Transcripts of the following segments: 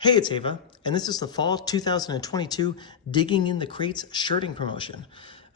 Hey, it's Ava, and this is the Fall 2022 Digging in the Crates shirting promotion.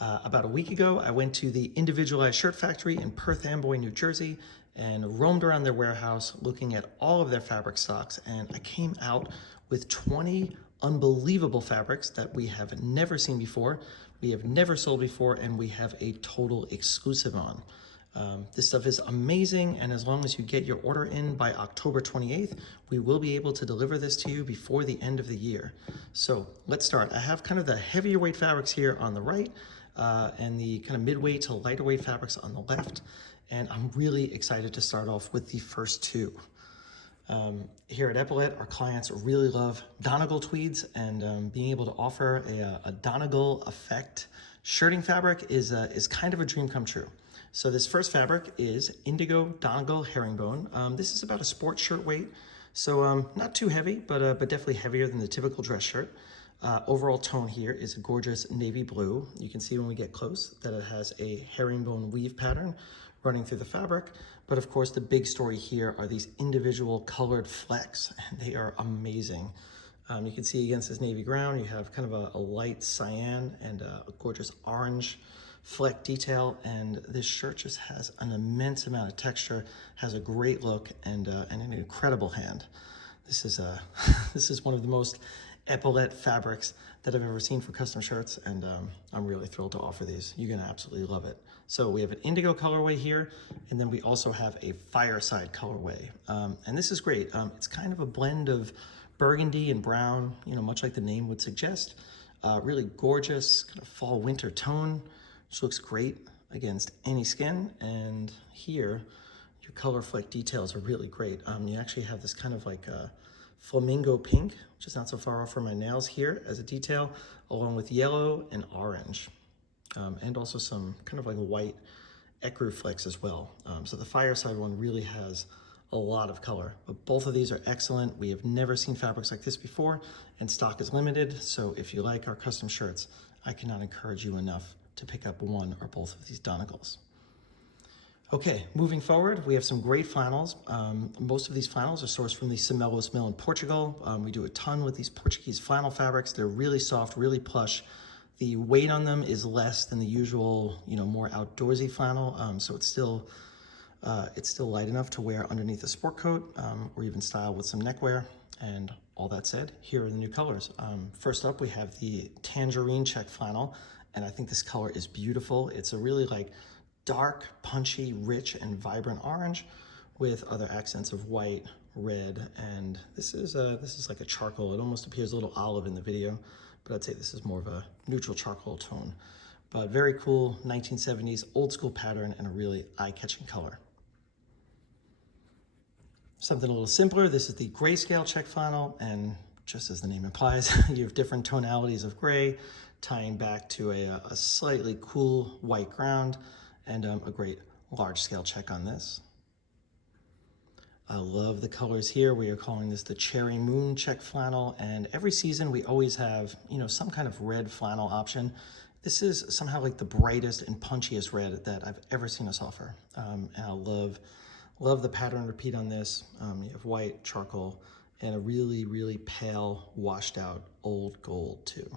About a week ago, I went to the Individualized Shirt Factory in Perth Amboy, New Jersey, and roamed around their warehouse looking at all of their fabric stocks, and I came out with 20 unbelievable fabrics that we have never seen before, we have never sold before, and we have a total exclusive on. This stuff is amazing, and as long as you get your order in by October 28th, we will be able to deliver this to you before the end of the year. So let's start. I have kind of the heavier weight fabrics here on the right, and the kind of midweight to lighter weight fabrics on the left, and I'm really excited to start off with the first two. Here at Epaulet, our clients really love Donegal tweeds, and being able to offer a Donegal effect shirting fabric is kind of a dream come true. So this first fabric is Indigo Donegal Herringbone. This is about a sports shirt weight, so not too heavy, but definitely heavier than the typical dress shirt. Overall tone here is a gorgeous navy blue. You can see when we get close that it has a herringbone weave pattern running through the fabric. But of course, the big story here are these individual colored flecks, and they are amazing. You can see against this navy ground, you have kind of a light cyan and a gorgeous orange fleck detail, and this shirt just has an immense amount of texture, has a great look, and an incredible hand. This is this is one of the most epaulet fabrics that I've ever seen for custom shirts, and I'm really thrilled to offer these. You're gonna absolutely love it. So we have an indigo colorway here, and then we also have a fireside colorway, and this is great. It's kind of a blend of burgundy and brown, you know, much like the name would suggest. Really gorgeous kind of fall winter tone, which looks great against any skin. And here, your color fleck details are really great. You actually have this kind of like flamingo pink, which is not so far off from my nails here as a detail, along with yellow and orange, and also some kind of like white ecru flecks as well. So the fireside one really has a lot of color, but both of these are excellent. We have never seen fabrics like this before, and stock is limited. So if you like our custom shirts, I cannot encourage you enough to pick up one or both of these Donegals. Okay, moving forward, we have some great flannels. Most of these flannels are sourced from the Semelos mill in Portugal. We do a ton with these Portuguese flannel fabrics. They're really soft, really plush. The weight on them is less than the usual, you know, more outdoorsy flannel, so it's still light enough to wear underneath a sport coat, or even style with some neckwear. And all that said, here are the new colors. First up, we have the tangerine check flannel, and I think this color is beautiful. It's a really like dark, punchy, rich, and vibrant orange with other accents of white, red, and this is like a charcoal. It almost appears a little olive in the video, but I'd say this is more of a neutral charcoal tone. But very cool 1970s old school pattern and a really eye-catching color. Something a little simpler, this is the grayscale check flannel, and just as the name implies, you have different tonalities of gray, tying back to a slightly cool white ground, and a great large scale check on this. I love the colors here. We are calling this the Cherry Moon check flannel, and every season we always have, you know, some kind of red flannel option. This is somehow like the brightest and punchiest red that I've ever seen us offer, and I love the pattern repeat on this. You have white, charcoal, and a really, really pale, washed out old gold too.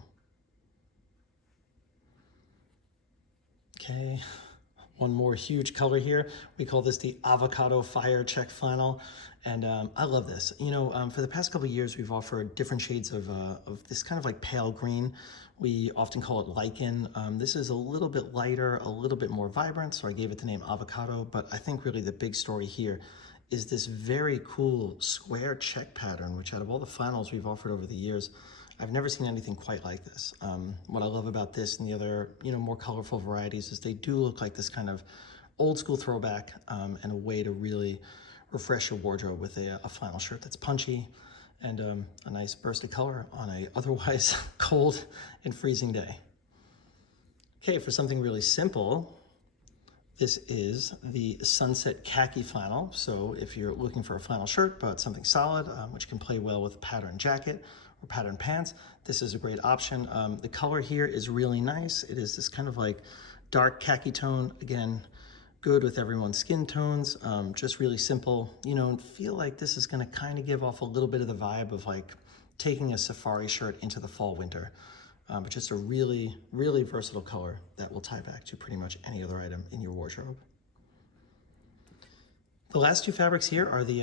Okay, one more huge color here. We call this the Avocado Fire check flannel, and I love this. You know, for the past couple of years, we've offered different shades of this kind of like pale green. We often call it lichen. This is a little bit lighter, a little bit more vibrant, so I gave it the name Avocado, but I think really the big story here is this very cool square check pattern, which out of all the flannels we've offered over the years, I've never seen anything quite like this. What I love about this and the other, you know, more colorful varieties is they do look like this kind of old school throwback, and a way to really refresh your wardrobe with a flannel shirt that's punchy and a nice burst of color on a otherwise cold and freezing day. Okay, for something really simple, this is the Sunset Khaki flannel. So if you're looking for a flannel shirt, but something solid, which can play well with a pattern jacket or pattern pants, this is a great option. The color here is really nice. It is this kind of like dark khaki tone. Again, good with everyone's skin tones, just really simple, you know, and feel like this is gonna kind of give off a little bit of the vibe of like taking a safari shirt into the fall winter. But just a really, really versatile color that will tie back to pretty much any other item in your wardrobe. The last two fabrics here are the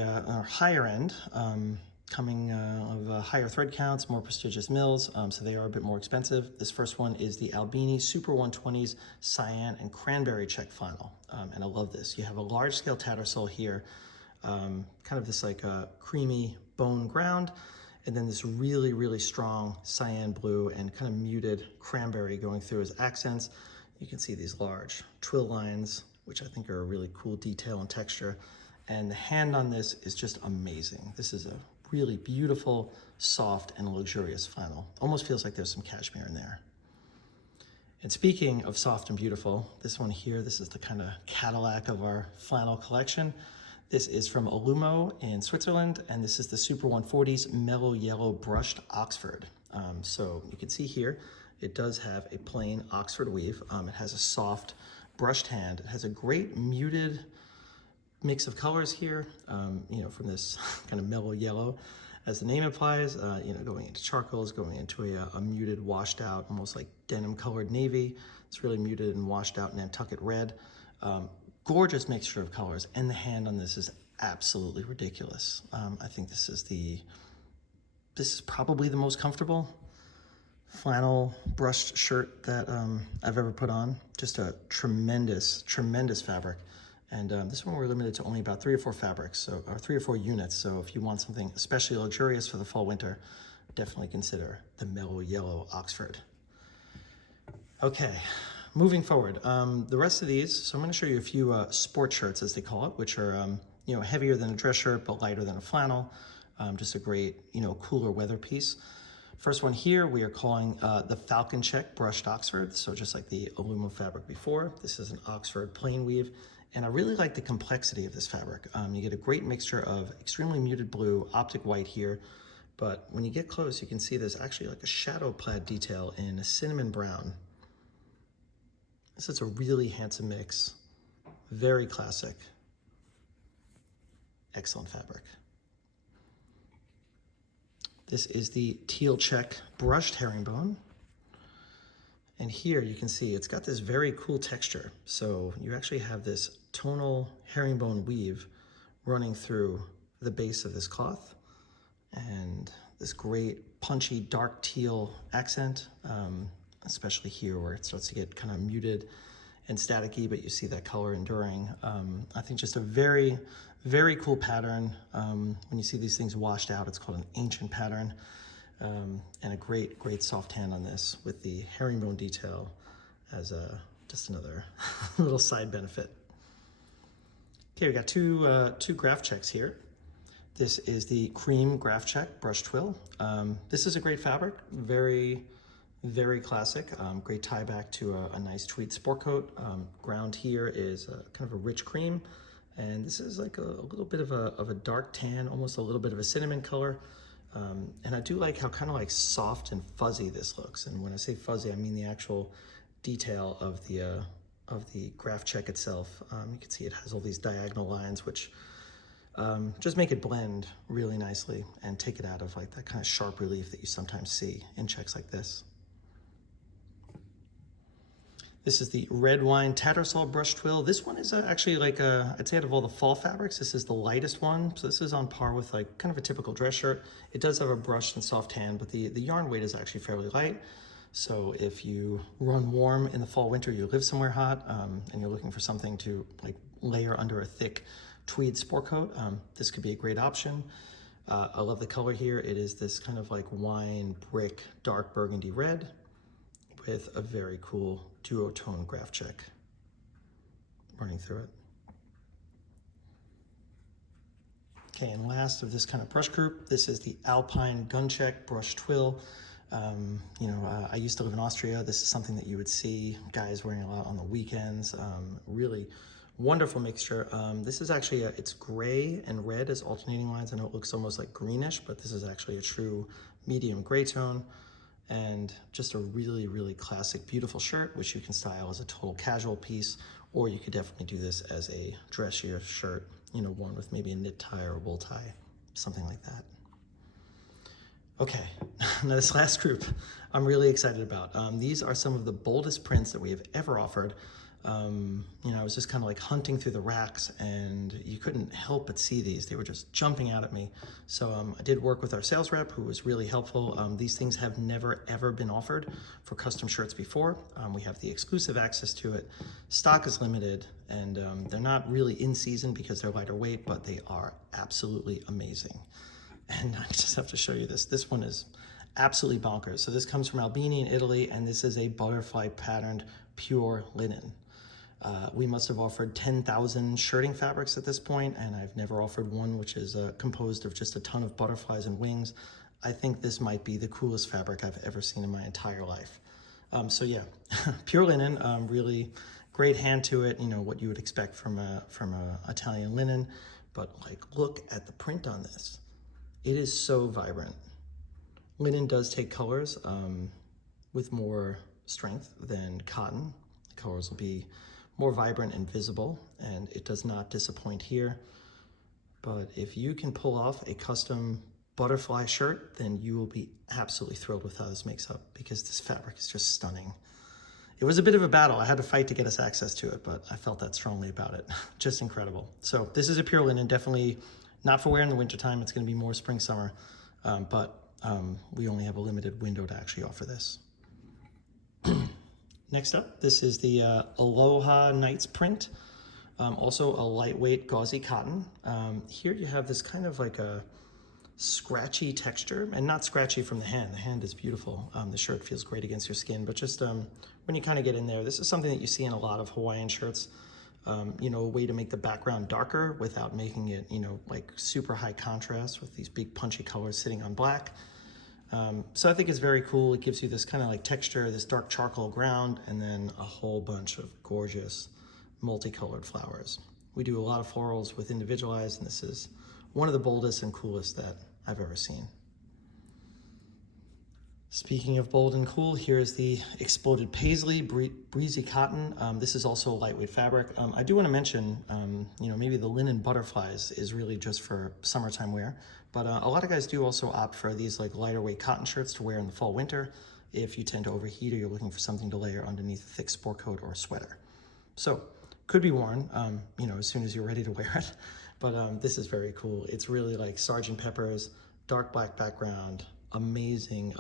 higher end, coming of higher thread counts, more prestigious mills, so they are a bit more expensive. This first one is the Albini Super 120s Cyan and Cranberry check flannel, and I love this. You have a large scale tattersall here, kind of this like creamy bone ground, and then this really, really strong cyan blue and kind of muted cranberry going through as accents. You can see these large twill lines, which I think are a really cool detail and texture. And the hand on this is just amazing. This is a really beautiful, soft, and luxurious flannel. Almost feels like there's some cashmere in there. And speaking of soft and beautiful, this one here, this is the kind of Cadillac of our flannel collection. This is from Olumo in Switzerland, and this is the Super 140s Mellow Yellow Brushed Oxford. So you can see here, it does have a plain Oxford weave. It has a soft brushed hand. It has a great muted mix of colors here, you know, from this kind of mellow yellow, as the name implies, you know, going into charcoals, going into a muted, washed out, almost like denim colored navy. It's really muted and washed out Nantucket red. Gorgeous mixture of colors, and the hand on this is absolutely ridiculous. I think this is probably the most comfortable flannel brushed shirt that I've ever put on. Just a tremendous, tremendous fabric. And this one we're limited to only about 3 or 4 fabrics, or 3 or 4 units. So if you want something especially luxurious for the fall winter, definitely consider the Mellow Yellow Oxford. Okay. Moving forward, the rest of these, so I'm going to show you a few sport shirts, as they call it, which are you know, heavier than a dress shirt but lighter than a flannel. Just a great, you know, cooler weather piece. First one here we are calling the Falcon Check Brushed Oxford. So just like the Olumo fabric before, this is an Oxford plain weave, and I really like the complexity of this fabric. You get a great mixture of extremely muted blue, optic white here, but when you get close, you can see there's actually like a shadow plaid detail in a cinnamon brown. This is a really handsome mix, very classic, excellent fabric. This is the Teal Check Brushed Herringbone. And here you can see it's got this very cool texture. So you actually have this tonal herringbone weave running through the base of this cloth, and this great punchy dark teal accent, especially here where it starts to get kind of muted and staticky, but you see that color enduring. I think just a very, very cool pattern. When you see these things washed out, it's called an ancient pattern. And a great, great soft hand on this with the herringbone detail as just another little side benefit. Okay, we got two graph checks here. This is the Cream Graph Check Brush Twill. This is a great fabric, very, very classic. Great tie back to a nice tweed sport coat. Ground here is kind of a rich cream, and this is like a little bit of a dark tan, almost a little bit of a cinnamon color. And I do like how kind of like soft and fuzzy this looks. And when I say fuzzy, I mean the actual detail of the graph check itself. You can see it has all these diagonal lines, which just make it blend really nicely and take it out of like that kind of sharp relief that you sometimes see in checks like this. This is the Red Wine Tattersall Brush Twill. This one is actually like I'd say out of all the fall fabrics, this is the lightest one. So this is on par with like kind of a typical dress shirt. It does have a brushed and soft hand, but the yarn weight is actually fairly light. So if you run warm in the fall, winter, you live somewhere hot, and you're looking for something to like layer under a thick tweed sport coat, this could be a great option. I love the color here. It is this kind of like wine brick, dark burgundy red with a very cool duotone graph check running through it. Okay, and last of this kind of brush group, this is the Alpine Gun Check Brush Twill. I used to live in Austria. This is something that you would see guys wearing a lot on the weekends. Really wonderful mixture. This is actually, it's gray and red as alternating lines. I know it looks almost like greenish, but this is actually a true medium gray tone. and just a really, really classic, beautiful shirt, which you can style as a total casual piece, or you could definitely do this as a dressier shirt, you know, worn with maybe a knit tie or a wool tie, something like that. Okay, now this last group I'm really excited about. These are some of the boldest prints that we have ever offered. You know, I was just kind of like hunting through the racks and you couldn't help but see these. They were just jumping out at me. So I did work with our sales rep who was really helpful. These things have never ever been offered for custom shirts before. We have the exclusive access to it. Stock is limited and they're not really in season because they're lighter weight, but they are absolutely amazing. And I just have to show you this. This one is absolutely bonkers. So this comes from Albini in Italy, and this is a butterfly patterned pure linen. We must have offered 10,000 shirting fabrics at this point, and I've never offered one which is composed of just a ton of butterflies and wings. I think this might be the coolest fabric I've ever seen in my entire life. So yeah, pure linen, really great hand to it, you know, what you would expect from a Italian linen, but like look at the print on this. It is so vibrant. Linen does take colors with more strength than cotton. The colors will be more vibrant and visible, and it does not disappoint here. But if you can pull off a custom butterfly shirt, then you will be absolutely thrilled with how this makes up, because this fabric is just stunning. It was a bit of a battle. I had to fight to get us access to it, but I felt that strongly about it. Just incredible. So this is a pure linen, definitely not for wear in the wintertime. It's going to be more spring, summer, but we only have a limited window to actually offer this. Next up, this is the Aloha Nights print, also a lightweight gauzy cotton. Here you have this kind of like a scratchy texture, and not scratchy from the hand. The hand is beautiful. The shirt feels great against your skin, but just when you kind of get in there, this is something that you see in a lot of Hawaiian shirts. You know, a way to make the background darker without making it, you know, like super high contrast with these big punchy colors sitting on black. So I think it's very cool. It gives you this kind of like texture, this dark charcoal ground, and then a whole bunch of gorgeous multicolored flowers. We do a lot of florals with individualized, and this is one of the boldest and coolest that I've ever seen. Speaking of bold and cool, here's the Exploded Paisley Breezy Cotton. This is also a lightweight fabric. I do want to mention, you know, maybe the linen butterflies is really just for summertime wear, but a lot of guys do also opt for these like lighter weight cotton shirts to wear in the fall winter if you tend to overheat or you're looking for something to layer underneath a thick sport coat or a sweater. So could be worn, you know, as soon as you're ready to wear it, but this is very cool. It's really like Sgt. Pepper's, dark black background, amazing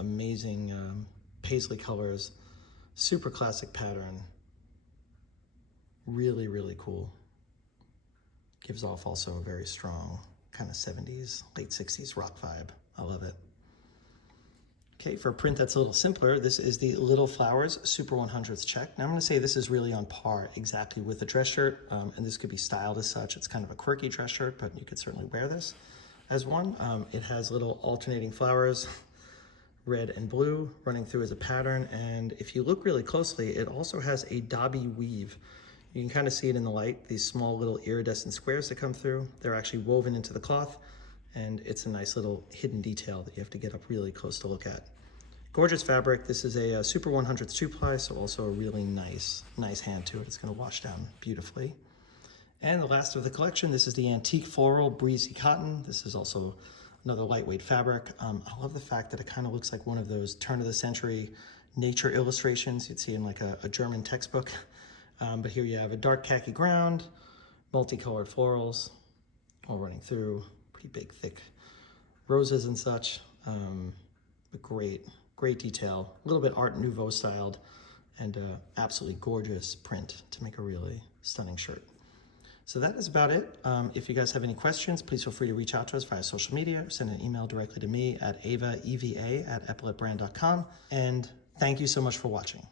paisley colors, super classic pattern, really, really cool. Gives off also a very strong kind of 70s, late 60s rock vibe. I love it. Okay, for a print that's a little simpler, this is the Little Flowers Super 100th check. Now I'm gonna say this is really on par exactly with the dress shirt, and this could be styled as such. It's kind of a quirky dress shirt, but you could certainly wear this as one. It has little alternating flowers, red and blue, running through as a pattern. And if you look really closely, it also has a dobby weave. You can kind of see it in the light, these small little iridescent squares that come through. They're actually woven into the cloth, and it's a nice little hidden detail that you have to get up really close to look at. Gorgeous fabric. This is a Super 100th 2-ply, so also a really nice hand to it. It's gonna wash down beautifully. And the last of the collection, this is the Antique Floral Breezy Cotton. This is also another lightweight fabric. I love the fact that it kind of looks like one of those turn of the century nature illustrations you'd see in like a German textbook. But here you have a dark khaki ground, multicolored florals, all running through, pretty big, thick roses and such. But great detail, a little bit Art Nouveau styled, and absolutely gorgeous print to make a really stunning shirt. So that is about it. If you guys have any questions, please feel free to reach out to us via social media, or send an email directly to me at eva@epaulettebrand.com. And thank you so much for watching.